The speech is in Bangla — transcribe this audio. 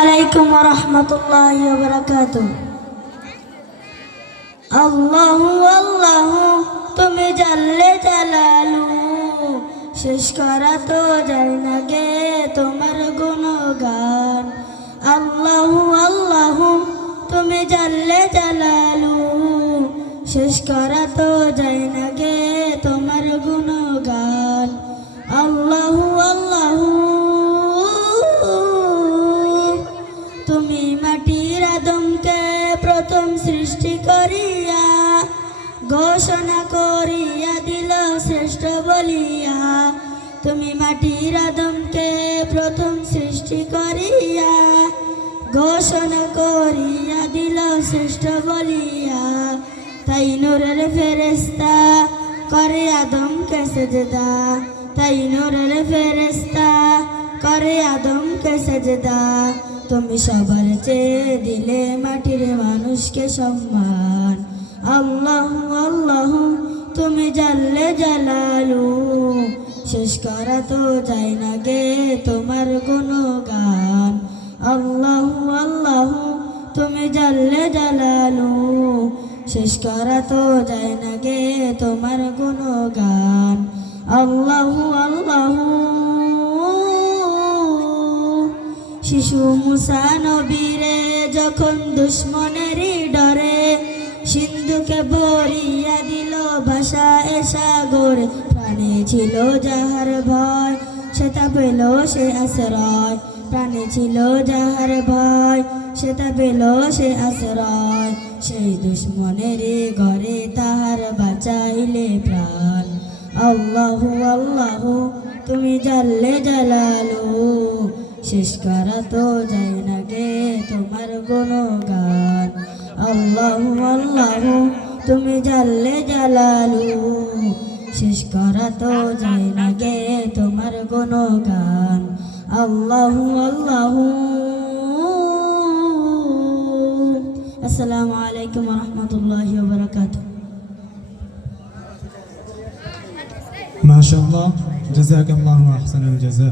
আলাইকুম ওয়া রাহমাতুল্লাহি ওয়া বারাকাতুহু। আল্লাহু আল্লাহু তুমি জাল্লে জালালু, শেষ করা তো যায় না গে তোমার গুণগান। আল্লাহু আল্লাহু তুমি জাল্লে জালালু, শেষ করা তো যায় না গে তোমার গুণগান। আল্লাহু আল্লাহু তুমি মাটির আদমকে প্রথম সৃষ্টি করিয়া ঘোষণা করিয়া দিল শ্রেষ্ঠ বলিয়া। তুমি মাটির আদমকে প্রথম সৃষ্টি করিয়া ঘোষণা করিয়া দিল শ্রেষ্ঠ বলিয়া। তাই নূরের ফেরেশতা করে আদমকে সেজদা, তাই নূরের ফেরেশতা করে আদমকে সেজদা। তুমি সবার চেয়ে দিলে মাটির মানুষকে সম্মান। আল্লাহু আল্লাহু তুমি জাল্লে জালালু, শেষ করা তো যায় না গে তোমার গুণগান। আল্লাহু আল্লাহু তুমি জাল্লে জালালু, শেষ করা তো যায় না গে তোমার গুণগান। আল্লাহু আল্লাহু শিশু মুসা নবীরে যখন দুশ্মনেরই ডরে সিন্ধুকে ভরিয়া দিল ভাষায় সাগরে। প্রাণে ছিল যাহার ভয় সেটা পেল সে আশ্রয়, প্রাণে ছিল যাহার ভয় সেটা পেল সে আশ্রয়। সেই দুশ্মনেরই ঘরে তাহার বাঁচাইলে প্রাণ। আল্লাহু আল্লাহু তুমি জাল্লে জালালু, শেষ করা তো যায় না গে তোমার গুণগান। আল্লাহু আল্লাহু তুমি জাল্লে জালালু, শেষ করা তো যায় না গে তোমার গুণগান। আল্লাহু আল্লাহু। আসসালামু আলাইকুম ওয়া রাহমাতুল্লাহি ওয়া বারাকাতুহু। মাশাআল্লাহ, জাযাকাল্লাহু আহসানাল জাযা।